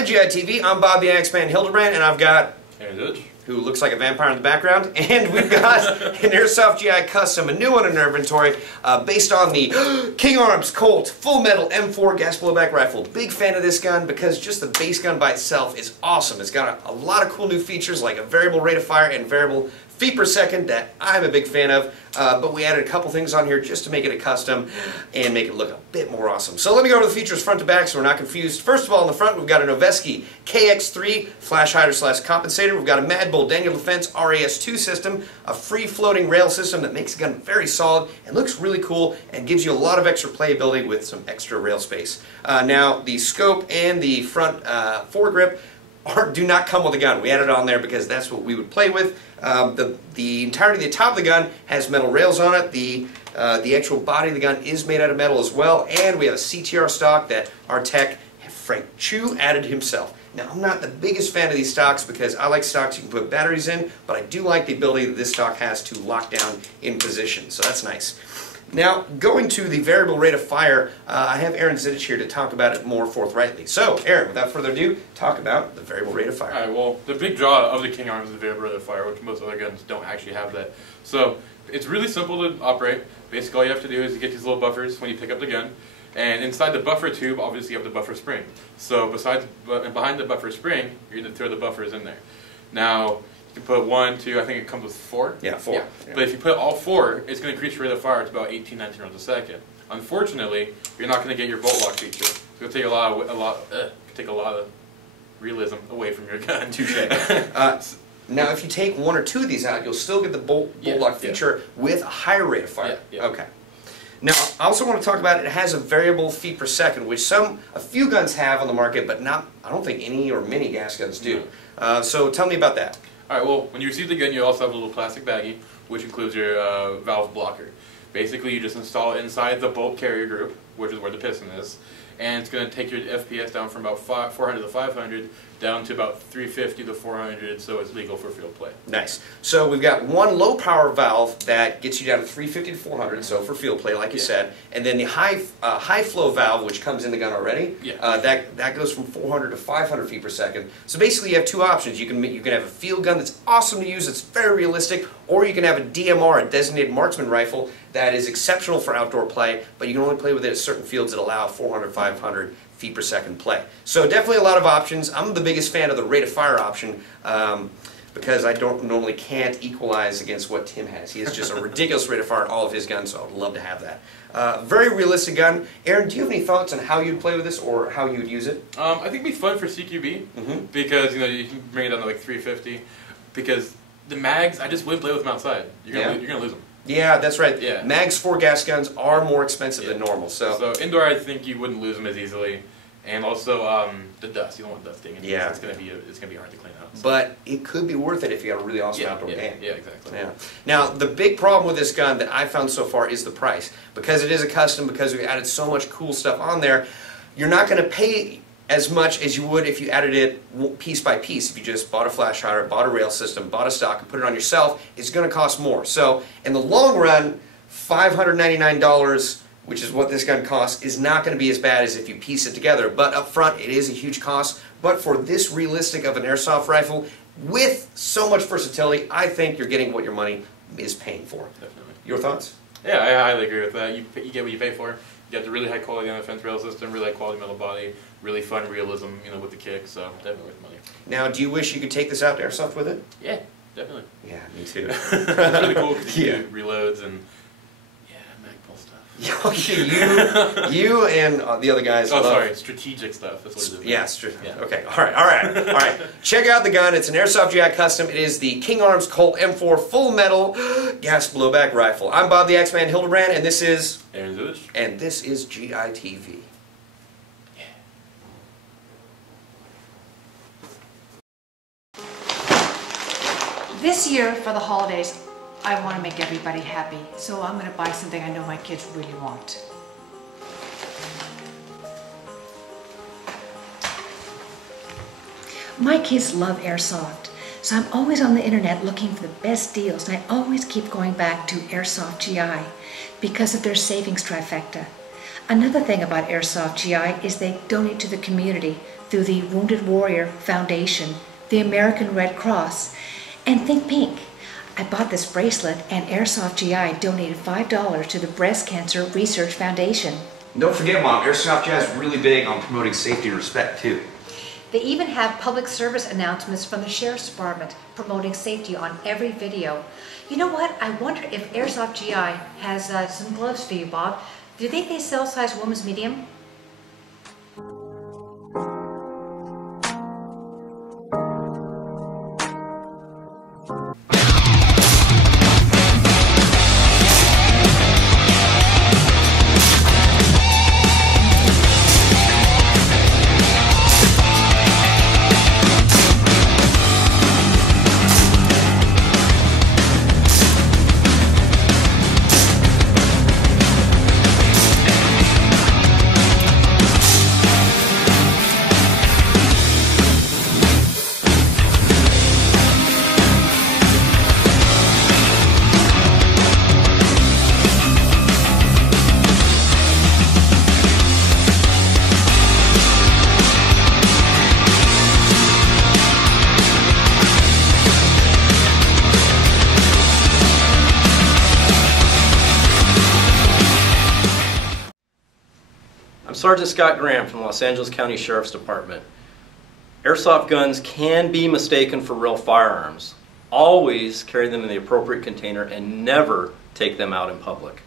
Hi GI TV, I'm Bob the X-Man Hildebrand, and I've got who looks like a vampire in the background, and we've got an Airsoft GI Custom, a new one in our inventory, based on the King Arms Colt Full Metal M4 gas blowback rifle. Big fan of this gun because just the base gun by itself is awesome. It's got a lot of cool new features like a variable rate of fire and variable feet per second that I'm a big fan of, but we added a couple things on here just to make it a custom and make it look a bit more awesome. So let me go over the features front to back so we're not confused. First of all, in the front we've got a Noveske KX3 flash hider / compensator. We've got a Mad Bull Daniel Defense RAS2 system, a free floating rail system that makes the gun very solid and looks really cool and gives you a lot of extra playability with some extra rail space. Now the scope and the front foregrip do not come with the gun. We added it on there because that's what we would play with. The entirety of the top of the gun has metal rails on it. The actual body of the gun is made out of metal as well, and we have a CTR stock that our tech, Frank Chu, added himself. Now, I'm not the biggest fan of these stocks because I like stocks you can put batteries in, but I do like the ability that this stock has to lock down in position, so that's nice. Now, going to the variable rate of fire, I have Aaron Zidich here to talk about it more forthrightly. So, Aaron, without further ado, talk about the variable rate of fire. Alright, well, the big draw of the King Arms is the variable rate of fire, which most other guns don't actually have that. So, it's really simple to operate. Basically, all you have to do is you get these little buffers when you pick up the gun. And inside the buffer tube, obviously, you have the buffer spring. So, behind the buffer spring, you're going to throw the buffers in there. Now, you can put 1, 2, I think it comes with 4. Yeah, 4. Yeah. But if you put all 4, it's going to increase your rate of fire to about 18, 19 rounds a second. Unfortunately, you're not going to get your bolt lock feature. It's going to take a lot of realism away from your gun. Touche. Now, if you take 1 or 2 of these out, you'll still get the bolt lock feature with a higher rate of fire. Yeah. Okay. Now, I also want to talk about it has a variable feet per second, which a few guns have on the market, but not, I don't think any or many gas guns do. So tell me about that. Alright, well, when you receive the gun, you also have a little plastic baggie, which includes your valve blocker. Basically, you just install it inside the bolt carrier group, which is where the piston is, and it's going to take your FPS down from about 400 to 500 down to about 350 to 400, so it's legal for field play. Nice. So we've got one low power valve that gets you down to 350 to 400, so for field play, like you said, and then the high flow valve, which comes in the gun already, that goes from 400 to 500 feet per second. So basically, you have 2 options. You can have a field gun that's awesome to use, it's very realistic, or you can have a DMR, a designated marksman rifle, that is exceptional for outdoor play, but you can only play with it at certain fields that allow 400, 500 feet per second play. So definitely a lot of options. I'm the biggest fan of the rate of fire option because I can't equalize against what Tim has. He has just a ridiculous rate of fire in all of his guns, so I'd love to have that. Very realistic gun. Aaron, do you have any thoughts on how you'd play with this or how you would use it? I think it'd be fun for CQB because you can bring it down to like 350. Because the mags, I just wouldn't play with them outside. You're gonna lose them. Yeah, that's right. Yeah. Mags for gas guns are more expensive than normal. So indoor, I think you wouldn't lose them as easily, and also the dust. You don't want dust getting in. Yeah, it's gonna be hard to clean out. So. But it could be worth it if you got a really awesome outdoor game. Yeah, exactly. Yeah. Now the big problem with this gun that I found so far is the price. Because it is a custom, because we added so much cool stuff on there, you're not going to pay as much as you would if you added it piece by piece. If you just bought a flash hider, bought a rail system, bought a stock, and put it on yourself, it's going to cost more. So in the long run, $599, which is what this gun costs, is not going to be as bad as if you piece it together. But up front, it is a huge cost. But for this realistic of an airsoft rifle, with so much versatility, I think you're getting what your money is paying for. Definitely. Your thoughts? Yeah, I highly agree with that. You get what you pay for. You got the really high quality on the defense rail system, really high quality metal body, really fun realism, with the kick, so definitely worth the money. Now, do you wish you could take this out to airsoft with it? Yeah, definitely. Yeah, me too. It's really cool because you do reloads and magpul stuff. you and the other guys. Oh, sorry, strategic stuff. That's what it is. Yeah, okay. All right. Check out the gun. It's an Airsoft GI Custom. It is the King Arms Colt M4 Full Metal gas blowback rifle. I'm Bob the X-Man Hildebrand, and this is Aaron Zidich. And this is GI TV. This year, for the holidays, I want to make everybody happy, so I'm going to buy something I know my kids really want. My kids love Airsoft, so I'm always on the internet looking for the best deals, and I always keep going back to Airsoft GI because of their savings trifecta. Another thing about Airsoft GI is they donate to the community through the Wounded Warrior Foundation, the American Red Cross, and Think Pink. I bought this bracelet and Airsoft GI donated $5 to the Breast Cancer Research Foundation. And don't forget, Mom, Airsoft GI is really big on promoting safety and respect too. They even have public service announcements from the Sheriff's Department promoting safety on every video. You know what? I wonder if Airsoft GI has some gloves for you, Bob. Do you think they sell size women's medium? I'm Sergeant Scott Graham from the Los Angeles County Sheriff's Department. Airsoft guns can be mistaken for real firearms. Always carry them in the appropriate container and never take them out in public.